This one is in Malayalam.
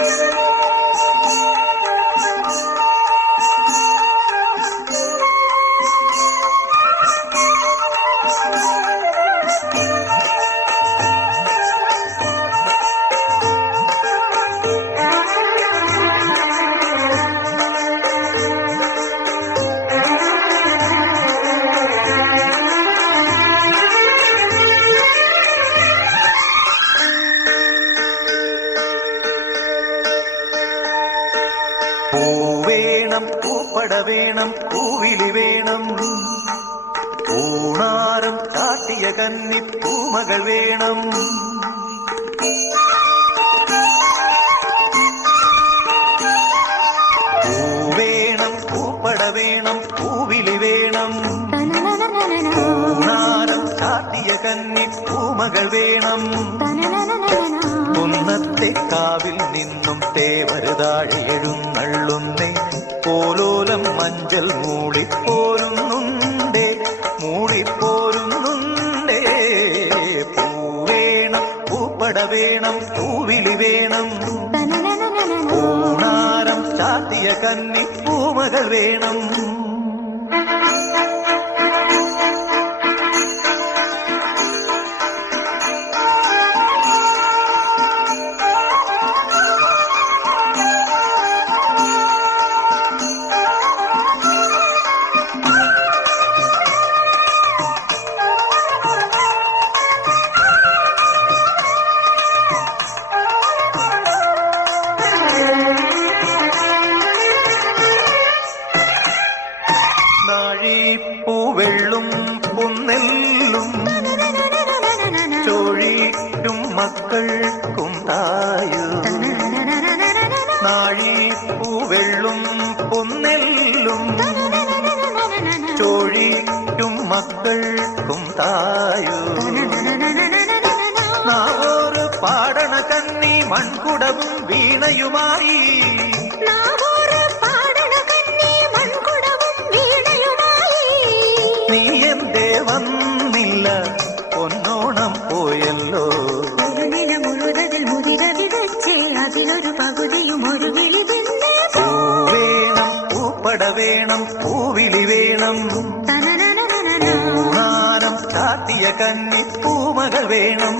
Música പൂവേണം പൂപ്പട വേണം പൂവിളി വേണം. പൂണാരം കാട്ടിയ കന്നി പൂമകൾ വേണം. പൂവേണം പൂപ്പട വേണം പൂവിളി വേണം. പൂണാരം കാട്ടിയ കന്നി പൂമകൾ വേണം. കുന്നത്തെ കാവിൽ നിന്നും തേവരുതാഴെ പോലോലം മഞ്ചൽ മൂടിപ്പോരുന്നുണ്ടേ മൂടിപ്പോരുന്നുണ്ടേ പൂ പൂവേണം പൂപ്പട വേണം പൂവിളി വേണം പൂണാരം ചാത്തിയ കന്നി പൂമകൾ വേണം. നാഴിപ്പൂവെള്ളും പുന്നെല്ലും ചോഴിക്കും മക്കൾക്കും തായു. നാഴിപ്പൂവെള്ളും പുന്നെല്ലും ചോഴിക്കും മക്കൾക്കും തായു. നാവോറ് പാടണ കന്നി മൺകുടവും വീണയുമായി. നീ വന്നില്ല പൊന്നോണം പോയല്ലോ. അതിലൊരു പകുതിയും ഒരു വിളി തന്നെ പൂവേണം പൂപ്പട വേണം പൂവിളി വേണം. കാത്തിയ കന്നി പൂമകൾ വേണം.